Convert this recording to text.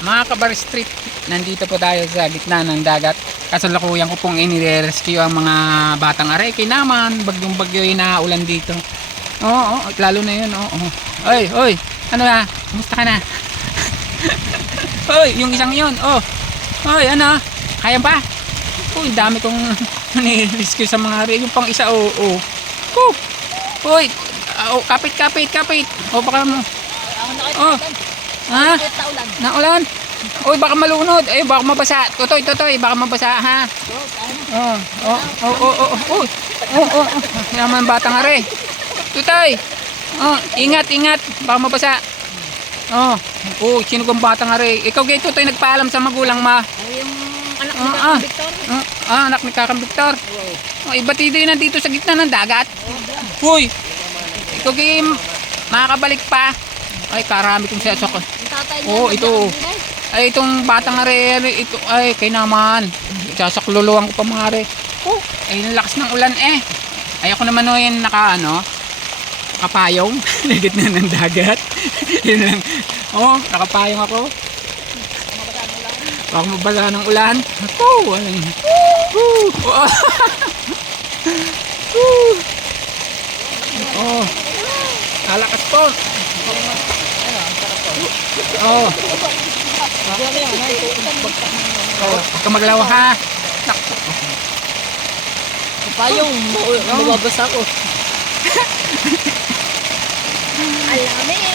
Mga Kabar Street, nandito po tayo sa gitna ng dagat. Kasalukuyan ko pong inirescue ang mga batang areke naman. Bagyong bagyo yung naulan dito. Oo, lalo na yun. Oo. Oy, oy, ano na? Kumusta ka na? Oy, yung isang yun. Oh. Oy, ano? Kaya pa? Uy, dami kong nirescue sa mga areke. Yung pang isa, oo. Oh. Uy, oh, kapit. Oh, baka mo. Oh. Ha? Naulan. Uy, baka malunod. Ay, baka mabasa. Totoy, baka mabasa ha. Naman batang are. Totoy. Ingat. Baka mabasa. Sino kang batang are? Ikaw gay Totoy nagpaalam sa magulang ma. Yung anak ni Kakang Victor. Anak ni Kakang Victor. Ibati din nandito sa gitna ng dagat. Uy. Ikaw gay makakabalik pa. Ay, karami kong sasok. Ito. Ay, itong batang are, ito, ay, kay naman. Sasakluluan ko pa mga are. Ay, lakas ng ulan eh. Ay, ako naman yun, nakapayong. Nagit na ng dagat. Yun lang. Nakapayong ako. Baka mabasa ng ulan. Walang. Kalakas po. Huwag ka maglawa ha. Payong, mababasa ko. Alamig.